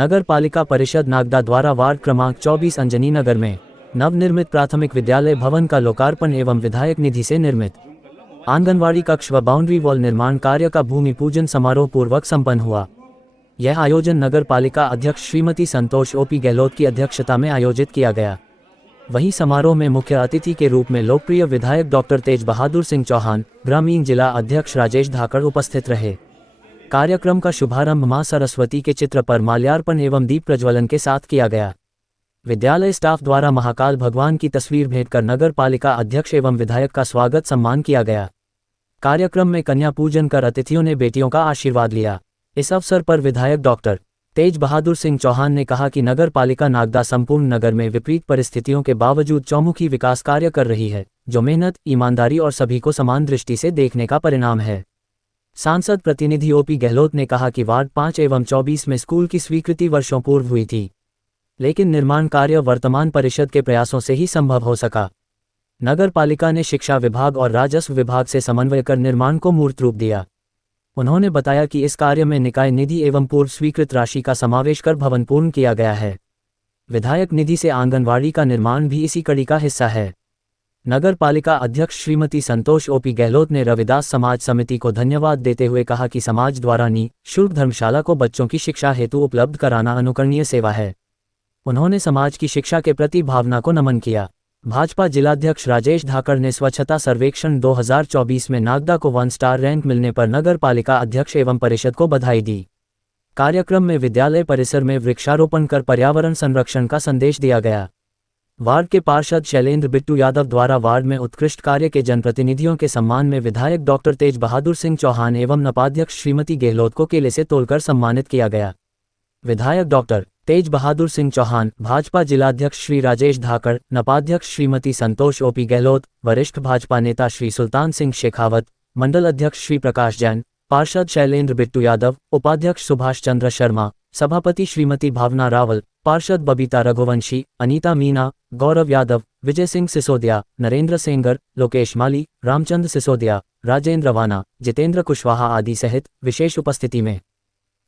नगर पालिका परिषद नागदा द्वारा वार्ड क्रमांक 24 अंजनी नगर में नवनिर्मित प्राथमिक विद्यालय भवन का लोकार्पण एवं विधायक निधि से निर्मित आंगनवाड़ी कक्ष व बाउंड्री वॉल निर्माण कार्य का भूमि पूजन समारोह पूर्वक संपन्न हुआ। यह आयोजन नगर पालिका अध्यक्ष श्रीमती संतोष ओपी गहलोत की अध्यक्षता में आयोजित किया गया। वहीं समारोह में मुख्य अतिथि के रूप में लोकप्रिय विधायक डॉक्टर तेज बहादुर सिंह चौहान, ग्रामीण जिला अध्यक्ष राजेश धाकड़ उपस्थित रहे। कार्यक्रम का शुभारंभ मां सरस्वती के चित्र पर माल्यार्पण एवं दीप प्रज्वलन के साथ किया गया। विद्यालय स्टाफ द्वारा महाकाल भगवान की तस्वीर भेंट कर नगर पालिका अध्यक्ष एवं विधायक का स्वागत सम्मान किया गया। कार्यक्रम में कन्या पूजन कर अतिथियों ने बेटियों का आशीर्वाद लिया। इस अवसर पर विधायक डॉक्टर तेज बहादुर सिंह चौहान ने कहा कि नगर पालिका नागदा संपूर्ण नगर में विपरीत परिस्थितियों के बावजूद चौमुखी विकास कार्य कर रही है, जो मेहनत, ईमानदारी और सभी को समान दृष्टि से देखने का परिणाम है। सांसद प्रतिनिधि ओपी गहलोत ने कहा कि वार्ड 5 एवं 24 में स्कूल की स्वीकृति वर्षों पूर्व हुई थी, लेकिन निर्माण कार्य वर्तमान परिषद के प्रयासों से ही संभव हो सका। नगर पालिका ने शिक्षा विभाग और राजस्व विभाग से समन्वय कर निर्माण को मूर्त रूप दिया। उन्होंने बताया कि इस कार्य में निकाय निधि एवं पूर्व स्वीकृत राशि का समावेश कर भवन पूर्ण किया गया है। विधायक निधि से आंगनवाड़ी का निर्माण भी इसी कड़ी का हिस्सा है। नगर पालिका अध्यक्ष श्रीमती संतोष ओपी गहलोत ने रविदास समाज समिति को धन्यवाद देते हुए कहा कि समाज द्वारा निःशुल्क धर्मशाला को बच्चों की शिक्षा हेतु उपलब्ध कराना अनुकरणीय सेवा है। उन्होंने समाज की शिक्षा के प्रति भावना को नमन किया। भाजपा जिलाध्यक्ष राजेश धाकड़ ने स्वच्छता सर्वेक्षण 2024 में नागदा को 1 स्टार रैंक मिलने पर नगर पालिका अध्यक्ष एवं परिषद को बधाई दी। कार्यक्रम में विद्यालय परिसर में वृक्षारोपण कर पर्यावरण संरक्षण का संदेश दिया गया। वार्ड के पार्षद शैलेंद्र बिट्टू यादव द्वारा वार्ड में उत्कृष्ट कार्य के जनप्रतिनिधियों के सम्मान में विधायक डॉक्टर तेज बहादुर सिंह चौहान एवं नपाध्यक्ष श्रीमती गहलोत को केले से तोलकर सम्मानित किया गया। विधायक डॉक्टर तेज बहादुर सिंह चौहान, भाजपा जिलाध्यक्ष श्री राजेश धाकड़, नपाध्यक्ष श्रीमती संतोष ओपी गहलोत, वरिष्ठ भाजपा नेता श्री सुल्तान सिंह शेखावत, मंडल अध्यक्ष श्री प्रकाश जैन, पार्षद शैलेंद्र बिट्टू यादव, उपाध्यक्ष सुभाष चंद्र शर्मा, सभापति श्रीमती भावना रावल, पार्षद बबीता रघुवंशी, अनीता मीना, गौरव यादव, विजय सिंह सिसोदिया, नरेंद्र सेंगर, लोकेश माली, रामचंद्र सिसोदिया, राजेंद्र रवाना, जितेंद्र कुशवाहा आदि सहित विशेष उपस्थिति में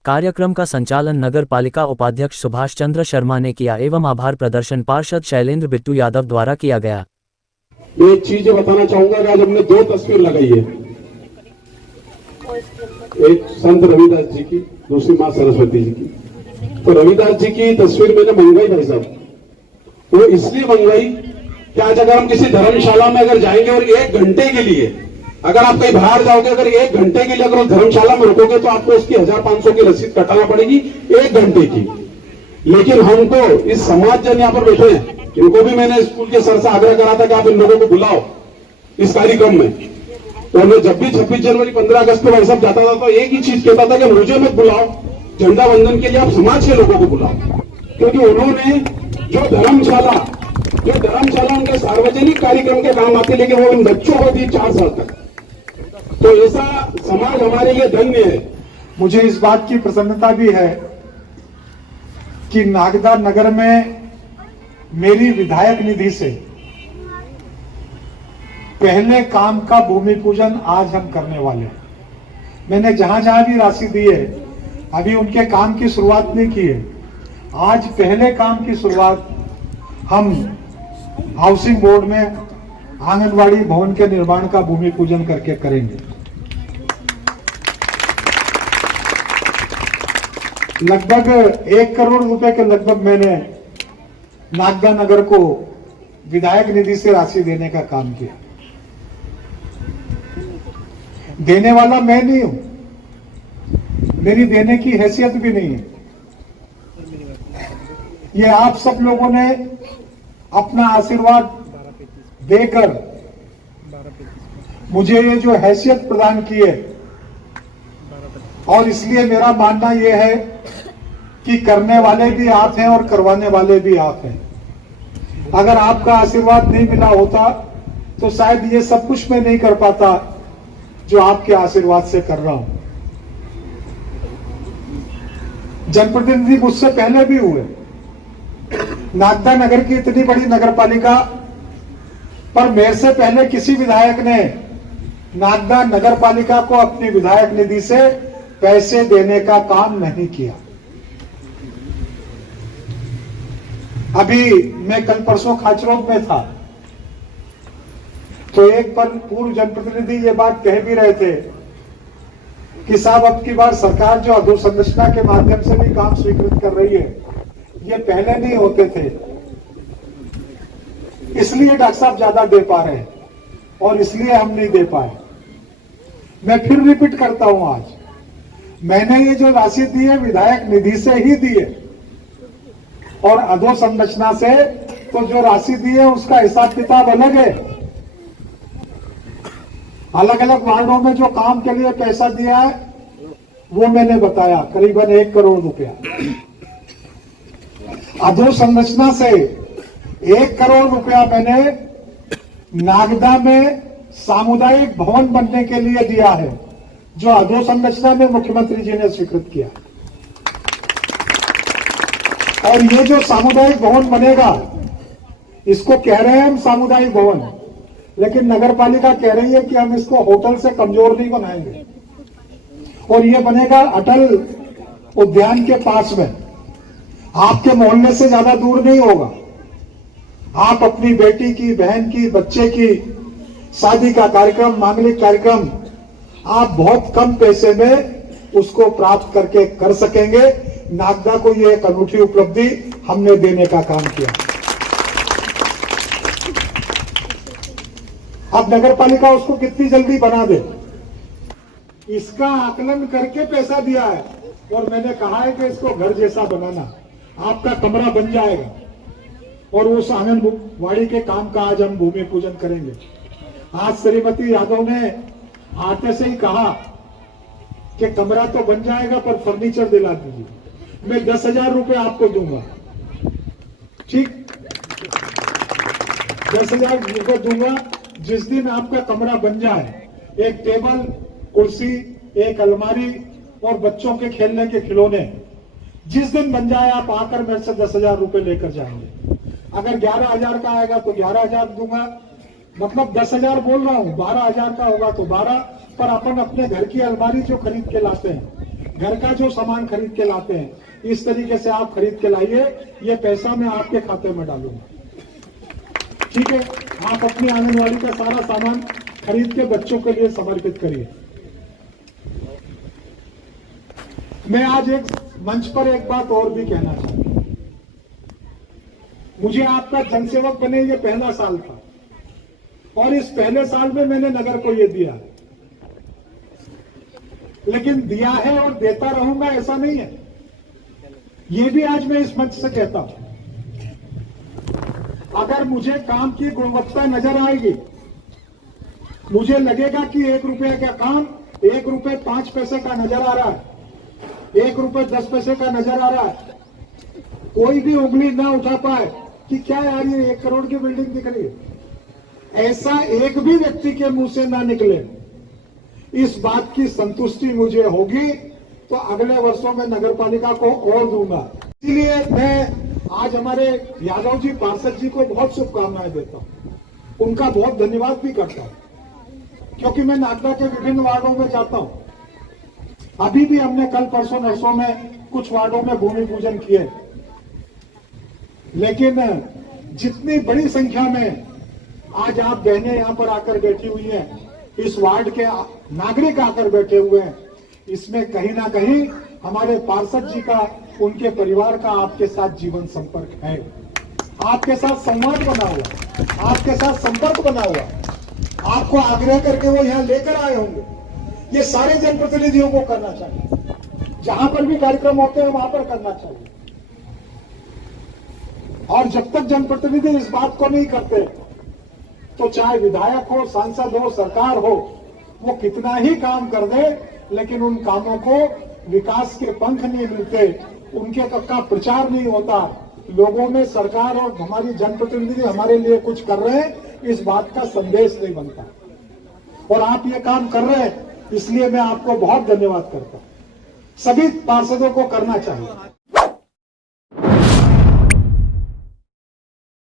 कार्यक्रम का संचालन नगर पालिका उपाध्यक्ष सुभाष चंद्र शर्मा ने किया एवं आभार प्रदर्शन पार्षद शैलेंद्र बिट्टू यादव द्वारा किया गया। एक चीज बताना चाहूंगा कि आज हमने 2 तस्वीर लगाई है, एक संत रविदास जी की, दूसरी मां सरस्वती जी की। तो रविदास जी की तस्वीर मैंने मंगवाई भाई साहब, वो इसलिए मंगवाई कि आज अगर हम किसी धर्मशाला में अगर जाएंगे और 1 घंटे के लिए, अगर आप कहीं बाहर जाओगे, अगर 1 घंटे के लिए अगर धर्मशाला में रुकोगे तो आपको उसकी 1500 की रसीद कटाना पड़ेगी 1 घंटे की। लेकिन हमको इस समाज जन यहाँ पर बैठे हैं, इनको भी मैंने स्कूल के सर से आग्रह करा था कि आप इन लोगों को बुलाओ इस कार्यक्रम में। तो मैं जब भी 26 जनवरी 15 अगस्त को भाई साहब जाता था तो एक ही चीज कहता था कि मुझे मत बुलाओ झंडा वंदन के लिए, आप समाज के लोगों को बुलाओ, क्योंकि उन्होंने जो धर्मशाला उनके सार्वजनिक कार्यक्रम के काम आते, लेकिन वो इन बच्चों को दी 4 साल तक। तो ऐसा समाज हमारे लिए धन्य है। मुझे इस बात की प्रसन्नता भी है कि नागदा नगर में मेरी विधायक निधि से पहले काम का भूमि पूजन आज हम करने वाले हैं। मैंने जहां जहां भी राशि दी है, अभी उनके काम की शुरुआत नहीं की है। आज पहले काम की शुरुआत हम हाउसिंग बोर्ड में आंगनवाड़ी भवन के निर्माण का भूमि पूजन करके करेंगे। लगभग 1 करोड़ रुपए के लगभग मैंने नागदा नगर को विधायक निधि से राशि देने का काम किया। देने वाला मैं नहीं हूं, मेरी देने की हैसियत भी नहीं है। ये आप सब लोगों ने अपना आशीर्वाद देकर मुझे ये जो हैसियत प्रदान की है, और इसलिए मेरा मानना यह है कि करने वाले भी आप हैं और करवाने वाले भी आप हैं। अगर आपका आशीर्वाद नहीं मिला होता तो शायद ये सब कुछ मैं नहीं कर पाता जो आपके आशीर्वाद से कर रहा हूं। जनप्रतिनिधि मुझसे पहले भी हुए। नागदा नगर की इतनी बड़ी नगर पालिका पर मेरे से पहले किसी विधायक ने नागदा नगर पालिका को अपनी विधायक निधि से पैसे देने का काम नहीं किया। अभी मैं कल परसों खाचरोद में था, तो एक पर पूर्व जनप्रतिनिधि ये बात कह भी रहे थे कि साहब अब की बार सरकार जो अधोसंरचना के माध्यम से भी काम स्वीकृत कर रही है, ये पहले नहीं होते थे, इसलिए डॉक्टर साहब ज्यादा दे पा रहे हैं और इसलिए हम नहीं दे पाए। मैं फिर रिपीट करता हूं, आज मैंने ये जो राशि दी है विधायक निधि से ही दी है, और अधोसंरचना से तो जो राशि दी है उसका हिसाब किताब अलग है। अलग अलग वार्डों में जो काम के लिए पैसा दिया है वो मैंने बताया, करीबन 1 करोड़ रुपया। अधोसंरचना से 1 करोड़ रुपया मैंने नागदा में सामुदायिक भवन बनने के लिए दिया है, जो अधोसंरचना में मुख्यमंत्री जी ने स्वीकृत किया। और ये जो सामुदायिक भवन बनेगा, इसको कह रहे हैं हम सामुदायिक भवन, लेकिन नगर पालिका कह रही है कि हम इसको होटल से कमजोर नहीं बनाएंगे, और ये बनेगा अटल उद्यान के पास में, आपके मोहल्ले से ज्यादा दूर नहीं होगा। आप अपनी बेटी की, बहन की, बच्चे की शादी का कार्यक्रम, मांगलिक कार्यक्रम आप बहुत कम पैसे में उसको प्राप्त करके कर सकेंगे। नागदा को ये एक अनूठी उपलब्धि हमने देने का काम किया। अब नगर पालिका उसको कितनी जल्दी बना दे, इसका आकलन करके पैसा दिया है, और मैंने कहा है कि इसको घर जैसा बनाना, आपका कमरा बन जाएगा। और उस आंगनबाड़ी के काम का आज हम भूमि पूजन करेंगे। आज श्रीमती यादव ने आते से ही कहा कि कमरा तो बन जाएगा पर फर्नीचर दिला दीजिए, मैं 10,000 रुपये आपको दूंगा। ठीक, 10,000 रुपये दूंगा जिस दिन आपका कमरा बन जाए, एक टेबल, कुर्सी, एक अलमारी और बच्चों के खेलने के खिलौने जिस दिन बन जाए, आप आकर मेरे से 10,000 रुपये लेकर जाएंगे। अगर 11,000 का आएगा तो 11,000 दूंगा, मतलब 10,000 बोल रहा हूं, 12,000 का होगा तो 12, पर अपन अपने घर की अलमारी जो खरीद के लाते हैं, घर का जो सामान खरीद के लाते हैं, इस तरीके से आप खरीद के लाइए, ये पैसा मैं आपके खाते में डालूंगा। ठीक है, आप अपनी आंगनबाड़ी का सारा सामान खरीद के बच्चों के लिए समर्पित करिए। मैं आज एक मंच पर एक बात और भी कहना चाहता हूं। मुझे आपका जनसेवक बने ये पहला साल था, और इस पहले साल में मैंने नगर को ये दिया, लेकिन दिया है और देता रहूंगा ऐसा नहीं है। ये भी आज मैं इस मंच से कहता हूं, अगर मुझे काम की गुणवत्ता नजर आएगी, मुझे लगेगा कि 1 रुपये का काम 1 रुपये 5 पैसे का नजर आ रहा है, 1 रुपये 10 पैसे का नजर आ रहा है, कोई भी उंगली ना उठा पाए कि क्या यार ये 1 करोड़ की बिल्डिंग दिख रही है, ऐसा एक भी व्यक्ति के मुंह से ना निकले, इस बात की संतुष्टि मुझे होगी तो अगले वर्षों में नगर पालिका को और दूंगा। इसलिए मैं आज हमारे यादव जी, पार्षद जी को बहुत शुभकामनाएं देता हूं, उनका बहुत धन्यवाद भी करता हूं, क्योंकि मैं नागदा के विभिन्न वार्डों में जाता हूं। अभी भी हमने कल परसों नरसों में कुछ वार्डों में भूमि पूजन किए, लेकिन जितनी बड़ी संख्या में आज आप बहनें यहां पर आकर बैठी हुई हैं, इस वार्ड के नागरिक आकर बैठे हुए हैं, इसमें कहीं ना कहीं हमारे पार्षद जी का, उनके परिवार का आपके साथ जीवन संपर्क है, आपके साथ संवाद बना हुआ, आपके साथ संपर्क बना हुआ, आपको आग्रह करके वो यहां लेकर आए होंगे। ये सारे जनप्रतिनिधियों को करना चाहिए, जहां पर भी कार्यक्रम होते हैं वहां पर करना चाहिए। और जब तक जनप्रतिनिधि इस बात को नहीं करते, तो चाहे विधायक हो, सांसद हो, सरकार हो, वो कितना ही काम कर दे, लेकिन उन कामों को विकास के पंख नहीं मिलते, उनके का प्रचार नहीं होता, लोगों में सरकार और हमारी जनप्रतिनिधि हमारे लिए कुछ कर रहे हैं, इस बात का संदेश नहीं बनता। और आप ये काम कर रहे हैं, इसलिए मैं आपको बहुत धन्यवाद करता हूं। सभी पार्षदों को करना चाहिए।